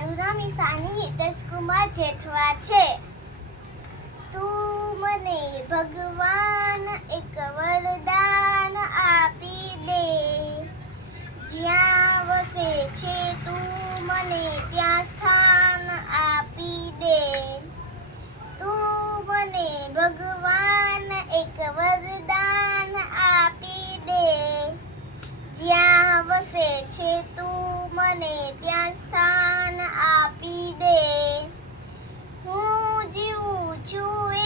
મારું નામ ઈશાની હિતેશ કુમાર જેઠવા છે. તું મને ભગવાન એક વરદાન આપી દે, જ્યાં વસે છે તું મને ત્યાં સ્થાન આપી દે. તું મને ભગવાન એક વરદાન આપી દે, જ્યાં વસે છે તું મને ત્યાં સ્થાન આપી દે. હું જીવું છું એ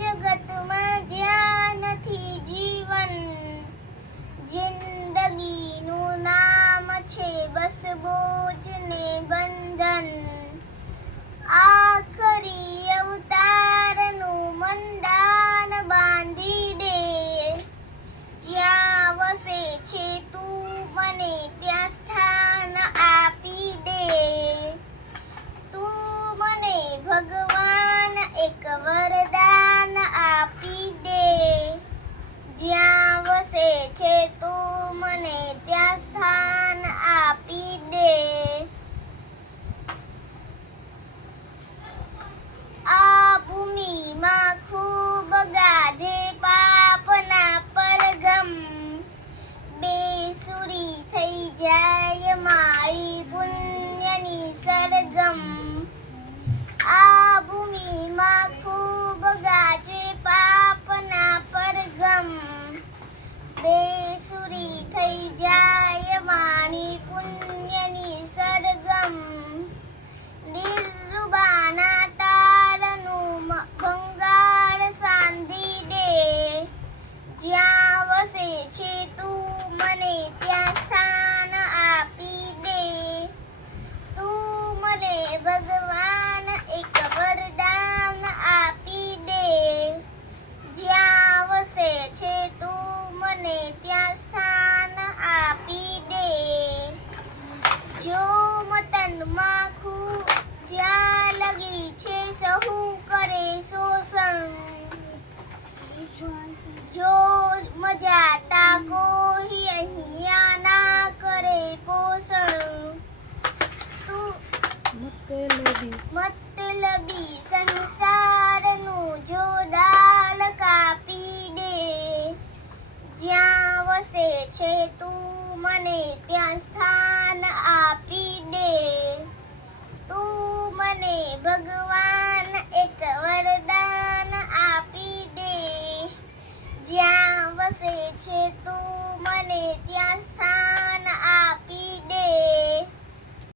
જગતમાં જ્યાં નથી જીવન, જિંદગીનું નામ છે બસ બોજ ને બંધન. આખરી અવતારનું મંડાન બાંધી દે, જ્યાં વસે છે તું મને ત્યાં સ્થાન આપી દે. તું મને ભગવાન એક વરદાન આપી દે, જ્યાં વસે છે તું મને ત્યાં સ્થાન આપી દે. આ ભૂમિમાં ખૂબ ગાજે પાપના પરગમ, બેસુરી થઈ જાય મારી પુણ્યની સરગમ. આ ભૂમિમાં ખૂબ ગાજે પાપના પરગમ, બેસુરી થઈ જાય મારી પુણ્યની સરગમ. દિલરુબાના તારનું ભંગાર સાંધી દે, જ્યાં વસે છે તું મને ત્યાં સ્થાન આપી દે. તું મને ભગવાન એક વરદાન આપી દે, જ્યાં વસે છે તું મને ત્યાં સ્થાન આપી દે. જો મતનમાં ખૂબ જ્યાં લગી છે સહુ કરે શોષણ, જો મજાતા કોઈ અહીંયા ના કરે પોષણ. તું મતલબી